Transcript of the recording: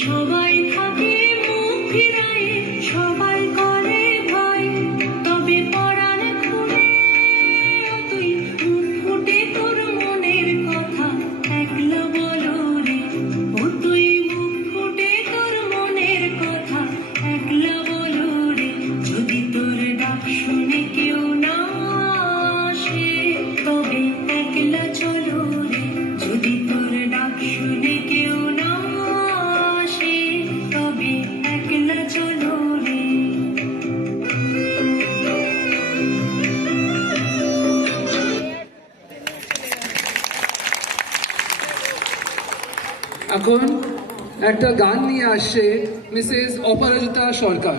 সবাই থাকে মুখ ফিরায়ে, সবাই করে ভয়, তবে পরাণ খুলে তুই মুখ ফুটে তোর মনের কথা একলা বলো রে। ও তুই মুখ ফুটে তোর মনের কথা একলা বলো রে। যদি তোর ডাক শুনে কেউ না আসে, তবে একলা চলো রে। যদি তোর ডাক শুনে কেউ না আসে, তবে একলা চলো রে। এখন একটা গান নিয়ে আসছে মিসেস অপরাজিতা সরকার।